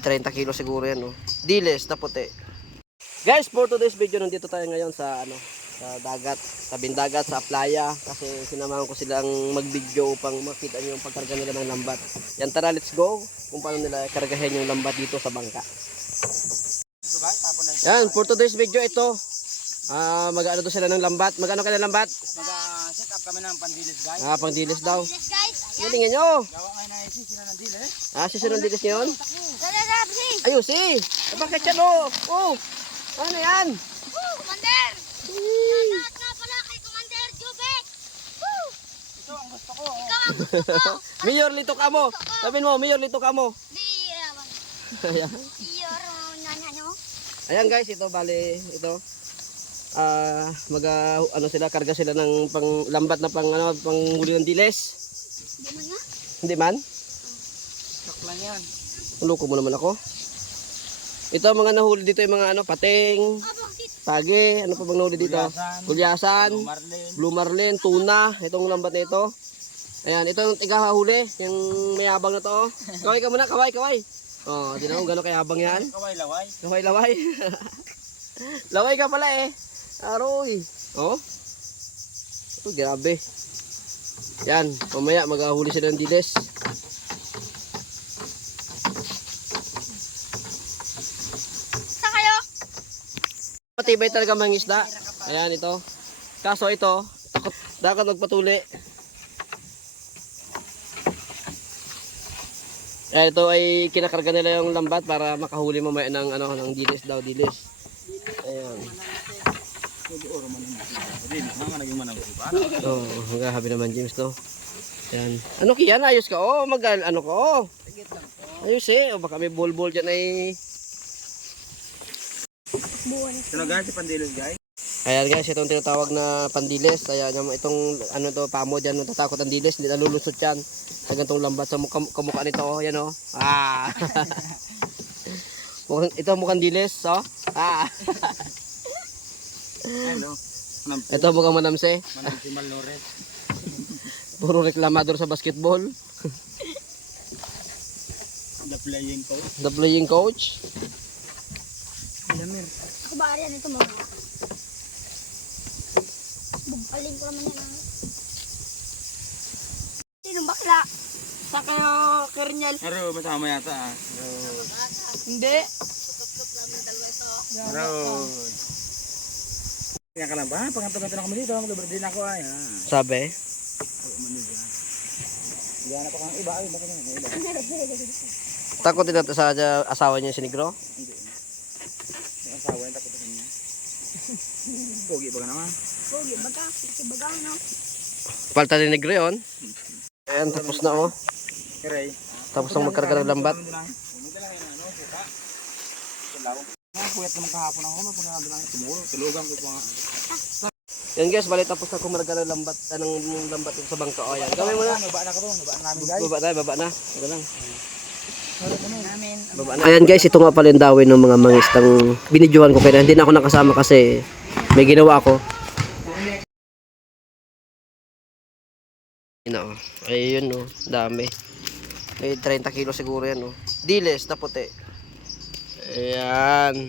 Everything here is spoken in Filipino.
30 kilo siguro yan, no? Diles na puti. Guys, for today's video, nandito tayo ngayon sa sa dagat, tabing dagat, sa playa, kasi sinamahan ko silang mag-video upang makita niyo yung pagkarga nila ng lambat. Yan, tara, let's go kung paano nila kargahin yung lambat dito sa bangka. Yan, for today's video ito, mag-ano to sila ng lambat. Mag-ano kayo ng lambat? Mag-set up kami ng pandilis, guys. Pandilis daw. Galingan nyo. Gawa ngayon na sila ng dilis. Sisi ng dilis ngayon? Ayun, si. Bakit yan, oh? Oh, ano yan? Commander! Shoutout nga pala kay Commander Jubek! Ito ang gusto ko. Ikaw ang gusto ko! Mayor, lito ka mo. Sabihin mo, Mayor, lito ka mo. Ayan. Ayan guys, ito bali, ito. Ano sila, karga sila ng lambat na panghuli ng diles. Hindi man nga? Hindi man? Shock lang yan. Loko mo naman ako. Ito mga nahuli dito yung mga pating, pagi, ano pa bang nahuli dito? Kulyasan, blue marlin, tuna, itong lambat na ito. Ayan, ito yung tigahahuli, yung mayabang na to. Kaway ka muna, kaway. Oh, di na kung gano'ng kayabang yan. Kaway-laway. Kaway-laway. Laway ka pala eh. Aroy. Oh. Oh, grabe. Yan, mamaya maghahuli sila ng diles. Saan kayo? Matibay talaga mangisda. Ayan ito. Kaso ito, takot magpatuli. Ayan, ito ay kinakarga nila yung lambat para makahuli mamaya ng ng diles daw, diles. Ayan. Oh, magahabi naman James to. Ayan. Ano kiyan? Ayos ka. Oh, ano ko. Oh. Ayos eh. O baka may bol-bol dyan ay. Ito na guys, si pandilis guys. Ayan guys, itong tinatawag na pandiles. Ayan, itong pamo dyan, natatakot ang diles. Hindi nalulusot yan. Sa gantong lambat sa kamukha nito. Oh, yan oh. Ito mukhang diles. Oh. Hello. Ito mukhang manamse. Manamse Malores. Puro reklamador sa basketball. The playing coach. The playing coach. Lamir. Ako ba yan ito mga? Bugpaling ko naman yan. Sinong bakla? Sa kayo, Kernel. Pero masama yata ah. Hindi. Pero yan ka lang ba? Pangatong-gatong na kami dito. Mag-birthday na ako ay. Sabi? Diyan ako kang iba. Ay, baka naman. Iba. Takot din natin sa asawa niya si Negro? Hindi. Yung asawa yung takot sa kanya. Pogi ba ka naman? Pogi, baga. Baga, no? Palta ni Negro yun. Ayan, tapos na oh. Kiray. Tapos ang magkarga ng lambat. Puyat naman kahapon ako. Magpagkakado lang. Tulugan ko pa nga. Yan guys, bali tapos na kumarga ng lambat, lambat sa bangka. O yan, gawin mo na. Baba na ka to. Baba na namin guys. Baba na. Ito lang. Namin. Baba na. Ayan guys, ito nga pala yung dawin ng mga mangistang binidyohan ko. Kaya hindi na ako nakasama kasi may ginawa ako. Ayun no, dami. May 30 kilo siguro yan no. Diles na puti. Ayan.